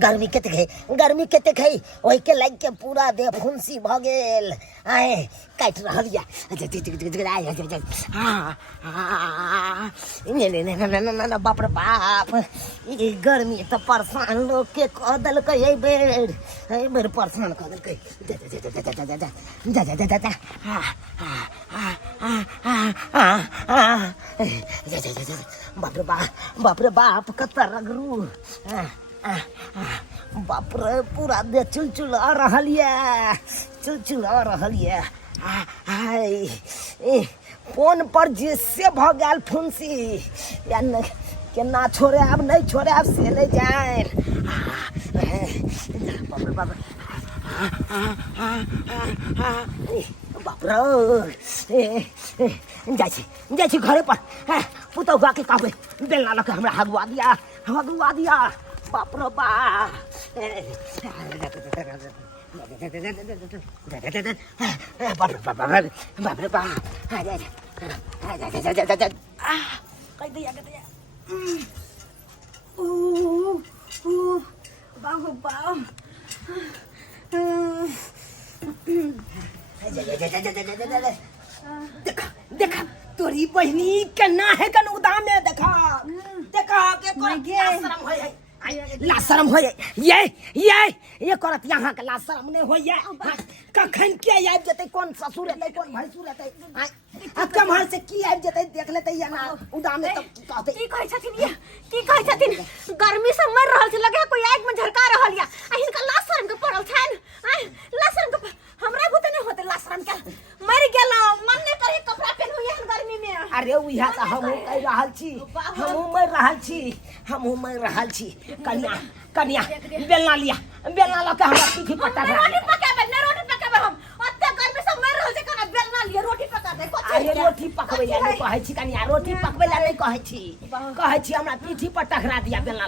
गर्मी कते गई ओहि के लाग के पूरा देह फुंसी भ गेल आए काट रहल या बाप रे बाप ई गर्मी त परेशान लोग के क देलकै एहि बेर परेशान क देलकै बाप रे बाप कत रगरू बाप रे पूरा देह चुलचुला रहल ये फोन पर जिससे भ गेल फुंसी या केना छोड़े अब नहीं छोड़े अब से ले जाए बाप रे जाइ छी घरे पर पुतौआ के कहबै बेलना लके हमरा हगुआ दिया बाप रे बाप बाप रे बाप कह दिया देखा तोरी बहनी केना है कन उदाम में देखा के शर्म होय ला शर्म होय ये करत यहाँ के ला शर्म नहीं होय कखन के आबि जतै कोन ससुर एतै कोन भैंसुर एतै आ कमहर से की आबि जतै देख लेतै या ना उदाम में तब कहतै की कहै छथिन गर्मी से मर रहल छै लगे कोई आग में झरका रहल या आ हिनका ला शर्म के पड़ल छन ला शर्म के हमरा बुते नहीं होते ला शर्म के मर गेलो मन नहीं करे कपड़ा पहनू एहन गर्मी में अरे उहा त हमहु कह रहल छी हमहु मर रहल छी कन्या बेलना ला के हमरा पीठी पट्टा रोटी पकाबे हम ओते गर्मी से मर रहल छै कना बेलना लिया रोटी पका दे अरे रोटी पकबै ला नहीं कहै छी कन्या रोटी पकबै ला नहीं कहै छी हमरा पीठी पर टकरा दिया बेलना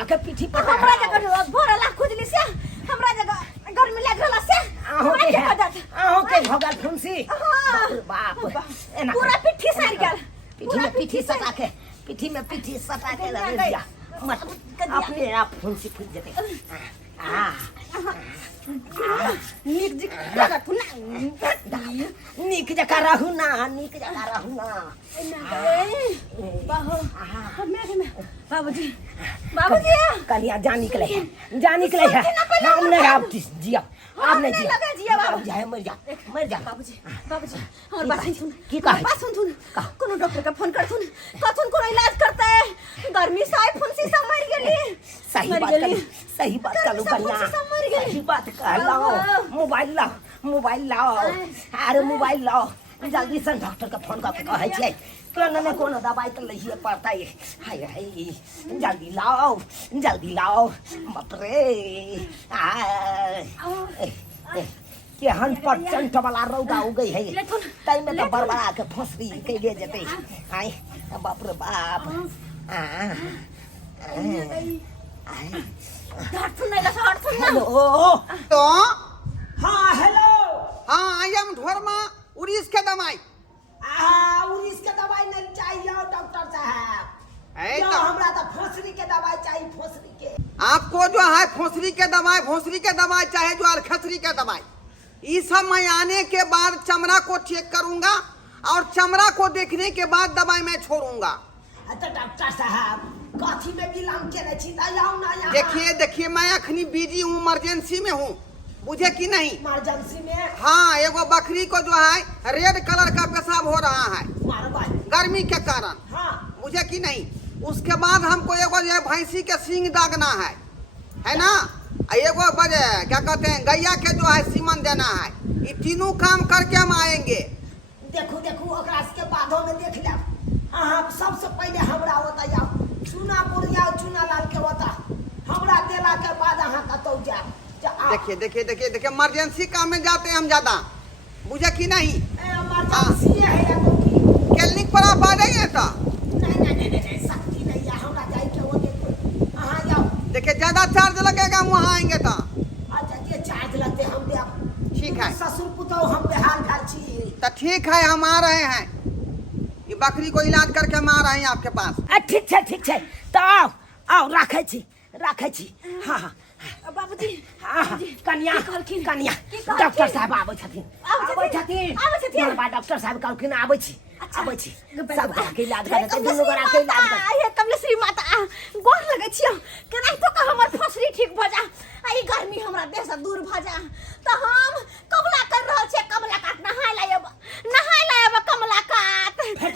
लके पीठी पर हमरा जगह भोरला खुजली से हमरा जगह गर्मी लाग रहल से आहो के भगल फुंसी बाप पूरा पीठी सड़ गेल पीठी में पीठी सटा के लगे दिया मत अपने आप फुंसी फूट जते नीक जका रहू ना बाबूजी कलिया जान निकले है हम नहीं आप जिया आप नहीं जिया बाबूजी है मर जा बाबूजी और बात सुन की कह बात सुन कोनो डॉक्टर का फोन करथुन कथुन कोनो इलाज करते गर्मी से आई फुंसी से मर गेली सही बात कलू कन्या सही बात कह मोबाइल लाओ अरे मोबाइल लाओ जल्दी से डॉक्टर का फोन करके कहै छै कोनो कोनो दवाई तो लइए पड़ता है हाय जल्दी लाओ बाप रे केहन परचंट वाला रौदा उगई है तई में तो बरबड़ा के फसरी कैले जते हाय बाप रे बाप तो हाँ हेलो आई एम धर्मा उड़ीस के दवाई उड़ीस के दवाई नहीं चाहिए डॉक्टर साहब हमरा तो फसरी के दवाई चाहिए फसरी के आपको जो है भोसरी के दवाई चाहे जो खसरी के दवाई ये सब मैं आने के बाद चमड़ा को चेक करूंगा और चमड़ा को देखने के बाद दवाई मैं छोड़ूंगा। तो डॉक्टर साहब कथी में विलम्ब के ना देखिए मैं अखनी बिजी हूँ, इमरजेंसी में हूँ, बुझे कि नहीं? इमरजेंसी में हाँ, एगो बकरी को जो है रेड कलर का पेशाब हो रहा है गर्मी के कारण, हाँ। बुझे कि नहीं? उसके बाद हमको एगो जो है भैंसी के सींग दागना है ना, एगो बजे क्या कहते हैं गैया के जो है सीमन देना है। ये तीनों काम करके हम आएंगे। देखो के बादों में देख ले। हाँ, सबसे पहले हमरा होता जाओ चूना पुरिया चूना लाल के होता हमरा देला के बाद अहाँ कतौ जाओ। देखिए इमरजेंसी काम में जाते हैं हम ज्यादा, बुझे कि नहीं? इमरजेंसी है या तो क्लिनिक पर आप आ जाइए तो नहीं सख्ती नहीं है, हमरा जाए के होते अहाँ जाओ। देखिए ज्यादा चार्ज लगेगा वहाँ आएंगे तो। अच्छा ये चार्ज लगते हम दे ठीक है। ससुर पुतौ हम बेहाल घाल छी तो ठीक है, हम आ रहे हैं। ये बकरी को इलाज करके हम आ रहे हैं आपके पास। ठीक है तो आओ आओ राखे छी हाँ हाँ बाबूजी कन्या डॉक्टर साहब आबै छथिन डॉक्टर साहब कहलखिन आबै छी सब के इलाज करते दुनू गोरा के इलाज कर ये कमलेश्वरी माता गोर लगै छियो केना तो का हमर फसरी ठीक भ जा आई गर्मी हमरा देह से दूर भ जा तो हम कमला कर रहल छै कमला काट नहाय लायब कमला काट फेट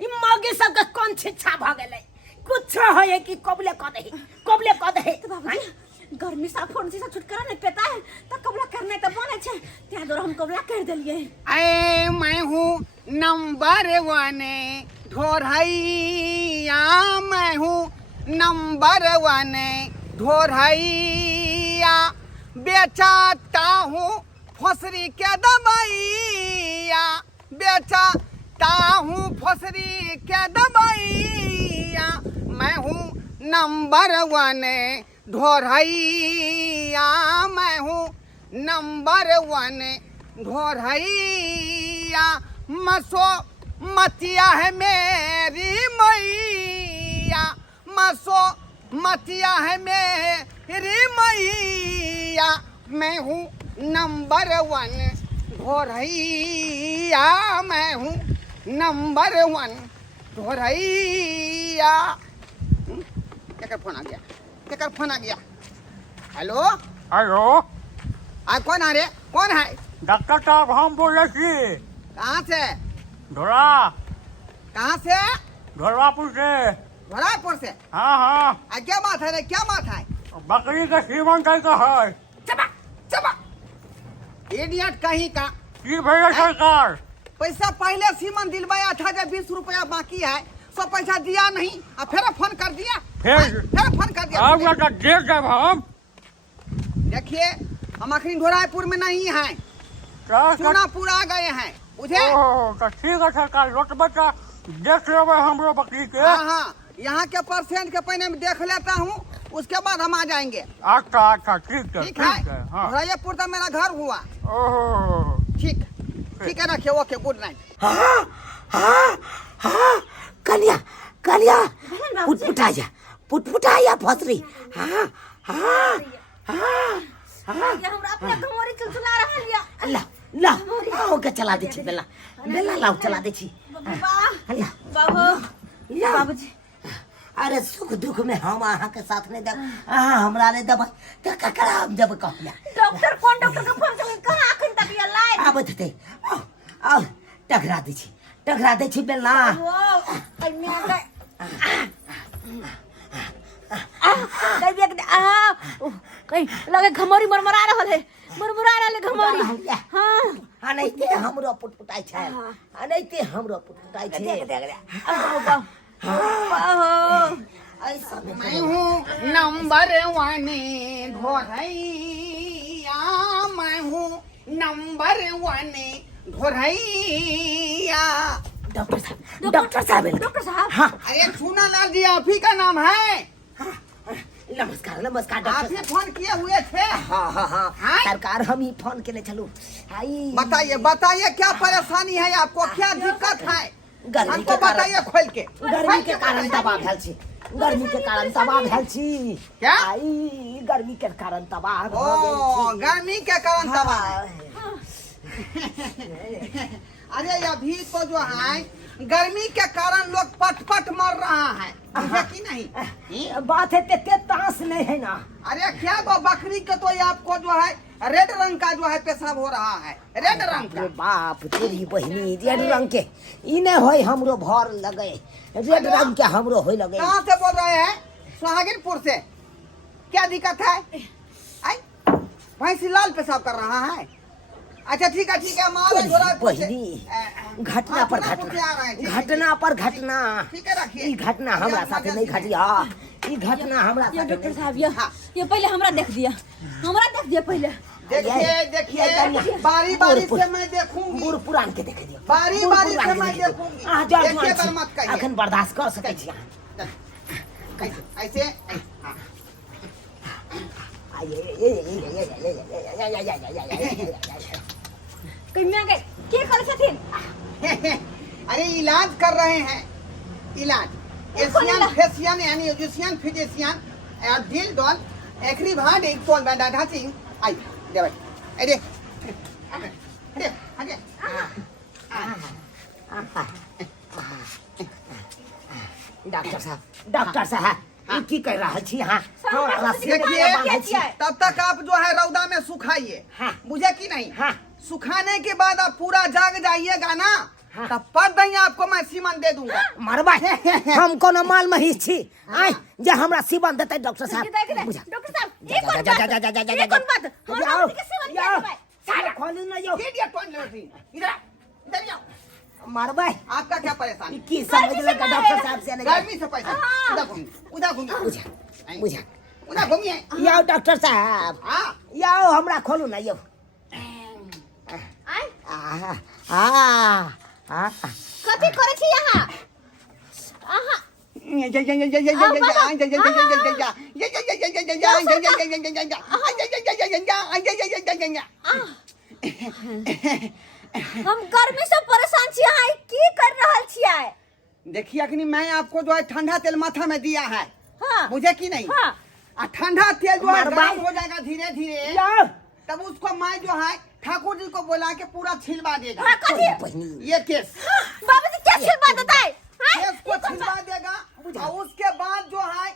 ई मौगी सब के कोन शिक्षा भ गेलै कुछ होय कि कबले क दे तो बाबूजी गर्मी से फोन से छुटकारा नहीं पेता है तो कमला करने तो बने छे त्या दौर हम कमला कर देलिए। अरे मैं हूँ नंबर 1 ढोरैया, मैं हूँ नंबर 1 ढोरैया, बेचता हूँ फसरी के दवाइया, बेचता हूँ फसरी के दवाइया, मैं हूँ नंबर 1 ढोरैया, मैं हूँ नंबर 1 ढोरैया, मसो मतिया है मेरी मैया, मसो मतिया है मेरी मैया, मैं हूँ नंबर 1 ढोरैया, मैं हूँ नंबर 1 ढोरैया। केकर फोन आ गया? हेलो हेलो कौन आ रे? कौन है? डॉक्टर साहब हम बोले छी। कहाँ से? ढोला कहाँ से? ढोलापुर से। भरापुर से? हाँ क्या बात है रे, क्या बात है? बकरी का सीमन कैसा है? चबा इडियट कहीं का। की भैया सरकार पैसा पहले सीमन दिलवाया था, जब 20 रुपया बाकी है, सो पैसा दिया नहीं, अब फिर फोन कर दिया। फिर फोन कर दिया। अब लगा देख जब हम देखिए हम अखनी ढोरापुर में नहीं हैं, सोनापुर आ गए हैं, बुझे? तो ठीक है सरकार, लौट बच्चा देख लेवे हमरो बकरी के। हाँ, यहाँ के परसेंट के पहले देख लेता हूँ, उसके बाद हम आ जाएंगे। अच्छा ठीक है। हाँ ढोरापुर तो मेरा घर हुआ। ओहो ठीक है, रखिए, ओके, गुड नाइट। कन्या पुटपुटा जा फसरी ये हमरा अपने घमोरी चलचला रहल या ला के चला दे छी बेला लाउ चला दे छी बाबूजी अरे सुख दुख में हम अहाँ के साथ नहीं देब, अहाँ हमरा नहीं देबै त ककरा हम जब कहलिया? डॉक्टर कौन डॉक्टर के फोन से कहां अखन तक ये लाइन आबत हेतै आओ टकरा दे छी बेला वो आई मैं कहीं लगे घमौरी मरमरा रहल है घमौरी। हाँ नहीं ते हमरो पुटपुटाई छै, नहीं ते हमरो पुटपुटाई छै। ऐसा मैं हूँ नंबर 1 ढोरैया, मैं हूँ नंबर 1 ढोरैया। डॉक्टर साहब हाँ अरे सुना लाल जी, आप ही का नाम है? नमस्कार आप ही फोन किए हुए थे? हाँ सरकार हम ही फोन के लिए चलू। बताइए क्या परेशानी है आपको, क्या दिक्कत है? हमको बताइए खोल के। गर्मी के कारण तबाह भेल छी, क्या? गर्मी के कारण तबाह गर्मी के कारण तबाह। अरे अभी तो जो है गर्मी के कारण लोग पट मर रहा है, मुझे की नहीं बात है ते तास नहीं है ना। अरे क्या वो बकरी के तो आपको जो है रेड रंग का जो है पेशाब हो रहा है, रेड रंग का। बाप तेरी बहनी रेड रंग के इने होय हमरो भर लगे, रेड रंग के हमरो होय लगे। कहाँ से बोल रहे हैं? सुहागिनपुर से। क्या दिक्कत है? भैंसी लाल पेशाब कर रहा है? अच्छा ठीक है बहनी घटना पर घटना ठीक है, रखिए। ई घटना हमरा साथे नहीं घटी। ई घटना हमरा ये साथे डॉक्टर साहब ये पहले हमरा देख दिया पहले। देखिए बारी से मैं देखूंगी, बूढ़ पुरान के देख दियो, बारी से मैं देखूंगी। देखिए पर मत कहिए, अखन बर्दाश्त कर सकै छी ऐसे। कन्या के करे छथिन? अरे इलाज कर रहे हैं, इलाज एशियन इलाज? फेशियन यानी एजिशियन फिजिशियन और ढील डॉल एकरी भाड एक टोल बैंडा ढाचिंग आई दे भाई अरे अरे अरे डॉक्टर साहब ई की कर रहा छी हां हमरा से देखिए तब तक आप जो है रौदा में सुखाइए, हाँ। मुझे की नहीं, हाँ। सुखाने के बाद आप पूरा जाग जाइएगा ना, हाँ। तब पर दही आपको मैं सीमन दे दूंगा। मरबा हम कोनो माल महिष छी आई जे हमरा सीबन देते डॉक्टर साहब बुझा डॉक्टर साहब, ये कौन बात? ये कौन बात? हमर जाओ, बाबूजी के सेवन किया जाओ। देबै। सारा खोली ना यो इडियट कौन लेट्रिन इधर इधर जाओ। मरबा आपका क्या परेशानी? की समझ लगा डॉक्टर साहब से नहीं गर्मी से पैसा उधर घूमिए, उधर घूमिए, बुझा उधर घूमिए। यो डॉक्टर साहब हाँ यो हमरा खोलू ना यो आय, कथी करे छी यहाँ? आहा, हम गर्मी से परेशान छी, यहाँ की कर रहल छियै? देखिए अखनी मैं आपको जो है ठंडा तेल माथा में दिया है, हाँ, मुझे की नहीं, हाँ, और ठंडा तेल जो है मरबा- गर्म हो जाएगा धीरे धीरे, यो तब उसको मैं जो है ठाकुर जी को बुला के पूरा छिलवा देगा। हाँ, कथी? ये केस बाबूजी क्या छिलवा देता है? हाँ? केस को छिलवा देगा और उसके बाद जो है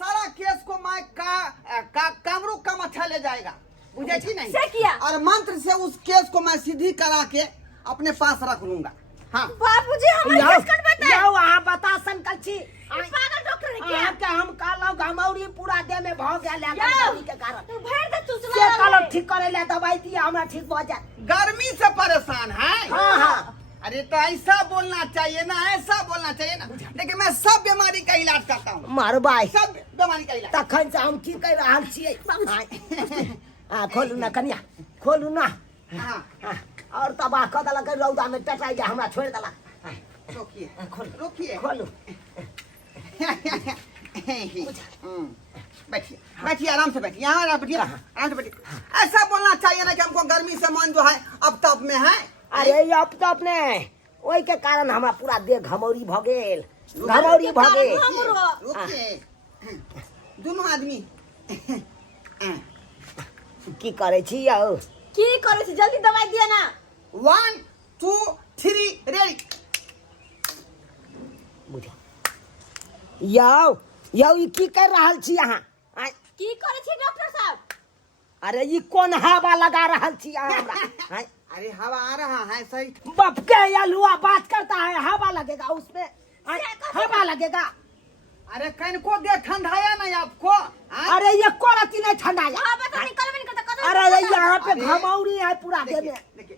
सारा केस को मैं कामरू का मच्छा ले जाएगा, मुझे की नहीं, से किया? और मंत्र से उस केस को मैं सीधी करा के अपने पास रख लूंगा। हाँ बाबूजी हमर यो केस कट बताए। यो वहां बता संकल छी ये पागल डॉक्टर है क्या? आपके हम कालो घमौरी पूरा देह में भ गेल है यो, गर्मी के कारण तू भर दे से चुचला कालो वाले। ठीक करे ले दवाई दिया हमरा ठीक हो जाए। गर्मी से परेशान है। हाँ हाँ अरे तो ऐसा बोलना चाहिए ना, ऐसा बोलना चाहिए ना, लेकिन मैं सब बीमारी का इलाज करता हूँ, मारबाई सब बीमारी का इलाज। तखन से हम की कर रहल छियै हां खोलू ना कन्या खोलू ना हाँ हाँ, और तबाह क देलक रौदा में टटाई जा हमरा छोड़ देलक हाँ, रोकिए खोलू रोकिए खोलू बैठिए बैठिए आराम से बैठिए, यहाँ बैठिए आराम से बैठिए। ऐसा बोलना चाहिए ना कि हमको गर्मी से मन जो है अब तब में है। अरे अब तो अपने ओई के कारण हमरा पूरा देह घमौरी भ गेल घमौरी भ गेल रुकिए दोनों आदमी की करे छी यौ की करे छी? जल्दी दवाई दिया ना। 1 2 3 रेडी। बुझा यौ यौ ई की कर रहल छी अहाँ आय, की करे छी डॉक्टर साहब? अरे ई कोन हवा लगा रहल छी अहाँ हमरा आय, अरे हवा आ रहा है सही। बाप के यलुआ बात करता है हवा लगेगा उसमें आय, हवा लगेगा। अरे कहीं को दे ठंडाया नहीं आपको? अरे ये कोरती नहीं ठंडा हाँ, बता निकल भी नहीं करता कदम। अरे ये यहाँ पे अरे, घमौरी है पूरा देह देखिए में देखिए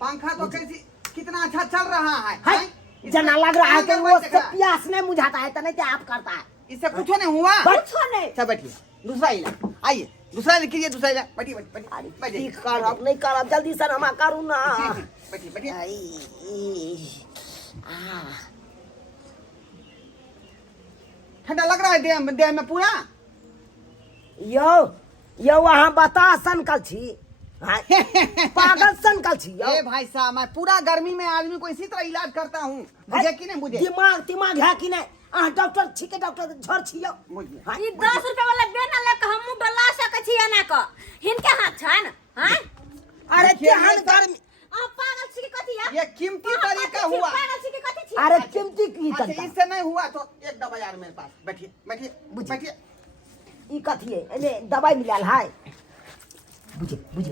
पंखा तो कैसी कितना अच्छा चल रहा है, है हैं? जना लग रहा है कि इसमें वो कोई से दिक्कत- प्यास नहीं बुझाता है तो नहीं क्या आप करता है इससे कुछ नहीं हुआ। बस। कुछ नहीं। अच्छा बैठिए दूसरा इलाज, आइए दूसरा इलाज कीजिए, दूसरा इलाज बैठिए बैठिए बैठिए ठीक करब नहीं करब जल्दी सर हम करू ना बैठिए बैठिए। ठंडा लग रहा है देह में पूरा। यो यो वहाँ बता सनकल छी हाँ, पागल सनकल छी यो ए भाई साहब मैं पूरा गर्मी में आदमी को इसी तरह इलाज करता हूँ, मुझे कि नहीं मुझे दिमाग है कि नहीं अहाँ डॉक्टर छी के डॉक्टर झड़ छी यो मुझे हाँ, ई 10 रुपया वाला बेना लेके हम बला सके छी एना क हिनके हाथ छन हैं? अरे देखिए, केहन ये तो- गर्मी आ पागल छी के कथी है? ये कीमती तरीका हुआ। पागल छी के कथी छी? अरे कीमती की अच्छा तरीका इससे नहीं हुआ तो एक दवा यार मेरे पास, बैठिए बैठिए बैठिए। ई कथी है एने दवाई मिलल है बुझे बुझे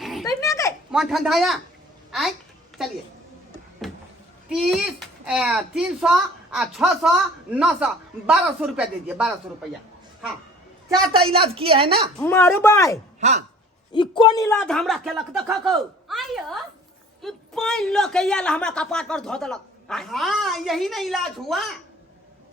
तो में गए मन ठंडाया आए चलिए 30 300 600 900 1200 रुपया दीजिए, 1200 रुपया। हाँ 4टा इलाज किए है ना। मारबाई हाँ ई कोन इलाज हमरा केलक देखो आइयो ई पानी ल के आयल हमरा कपाट पर धो देलक आय, हाँ यही ना इलाज हुआ।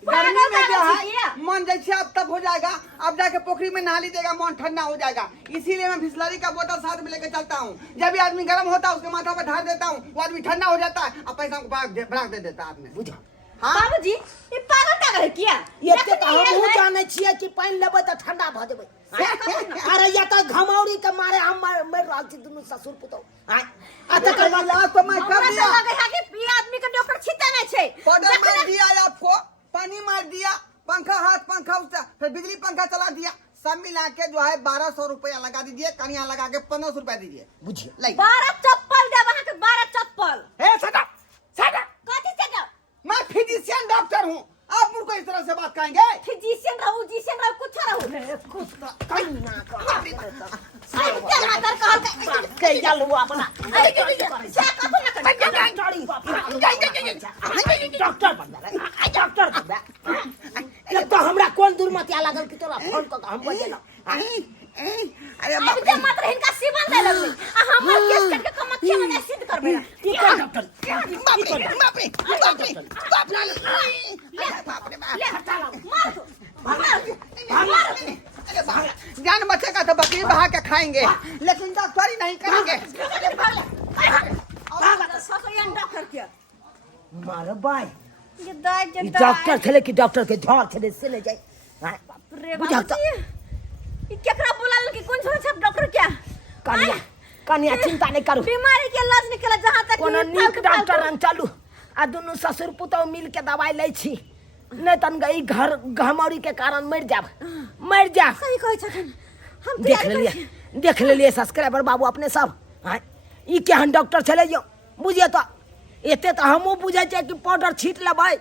पागल गर्मी में जो पागल है छिया। मन जैसे अब तब हो जाएगा, अब जाके पोखरी में नहा लीजिएगा मन ठंडा हो जाएगा। इसीलिए मैं बिस्लरी का बोतल साथ में लेके चलता हूँ, जब भी आदमी गर्म होता है उसके माथा पर ढाल देता हूँ, वो आदमी ठंडा हो जाता है और पैसा को भाग दे देता है आदमी। बुझा हाँ बाबूजी ये पागल का है किया? ये के तो हम जाने छियै कि पानी लेबै त ठंडा भ जेबै अरे या तो घमौरी के मारे हम मर रहल छी दुनू ससुर पुतौ आ तकर इलाज तो मैं कर हमरा दिया। तो लगे है कि ये आदमी के डॉक्टर छीते नहीं छे पाउडर मार दिया आपको, पानी मार दिया, पंखा हाथ पंखा उठा, फिर बिजली पंखा चला दिया, सब मिला के जो है 1200 रुपया लगा दीजिए, कनिया लगा के 1500 रुपया दीजिए, बुझिए। लाइए 12 चप्पल दे वहां के 12 चप्पल ए सदा सदा, कथी से दे मैं फिजिशियन डॉक्टर हूँ, आप मुझको इस तरह से बात कहेंगे? फिजिशियन रहू जिशियन रहू कुछ रहू कुत्ता कहीं ना कर साइकिल मातर कहल के जालू अपना अरे से कथू ना कर डॉक्टर बन जा डॉक्टर बन जा ये तो हमरा कौन दुर्मतिया लागल कि तोरा फोन क हम बजेला अरे अब बाप जे रे, मात्र हिनका सीवन दे लगली आ हमर केस करके कमथिया में सिद्ध करबे की कर डॉक्टर बाप रे, बाप रे, बाप रे, बाप रे, बाप रे, ले हटा लो मार दो अरे बाप रे, जान बचेगा तो बकरी बहा के खाएंगे, लेकिन डॉक्टरी नहीं करेंगे। ससुरियन डॉक्टर के मार भाई ये दाई ई जे डॉक्टर खेले कि डॉक्टर के झड़ खेले से ले जाए हां रे बुझा बाबूजी ई केकरा बोलाल कि कौन छोरा सब डॉक्टर क्या कनिया कनिया चिंता नहीं करू बीमारी के इलाज निकला जहां तक कोनो नीक डॉक्टर अन चालू आ दुनु ससुर पुतौ मिल के दवाई लै छी नहीं तन गई घर गहमौरी के कारण मर जा सही कहै छथिन हम देख लेलिए सब्सक्राइबर बाबू अपने सब हां ई केहन डॉक्टर छले यो बुझिए तो एते तो हमहू बुझे छै कि पाउडर छीट लेबै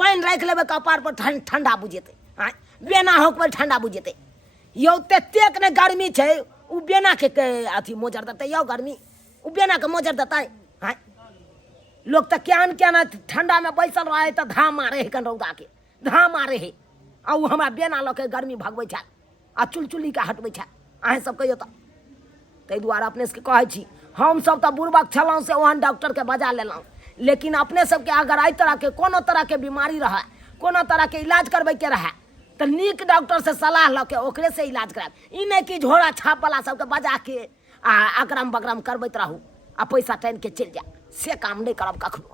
पानी राख लेबै कपार पर ठंडा बुझेते हां बेना होक पर ठंडा बुझेते यो तेतेक ने गर्मी छै उ बेना के अथी मोजर देते यो गर्मी उ बेना के मोजर देते हां लोग तो क्यान क्यान ठंडा में बैसल रहे तो धाम मारे है कन रौदा के धाम मारे है आ उ हमरा बेना ल के गर्मी भगबै छै आ चुलचुली के हटबै छै अहें सब कहियो तो तै दुआरे अपने से कहै छी हम सब तो बुर्बक छलौं से ओहन डॉक्टर के बजा लेलौं लेकिन अपने सब के अगर आई तरह के कोनो तरह के बीमारी रहे कोनो तरह के इलाज करबै के रहे तो नीक डॉक्टर से सलाह ल के ओकरे से इलाज करायब ई नहीं कि झोरा छाप वाला सबके बजा के आ अकरम बकरम करबैत रहू आ पैसा टाइन के चलि जा से काम नहीं करब कखनो।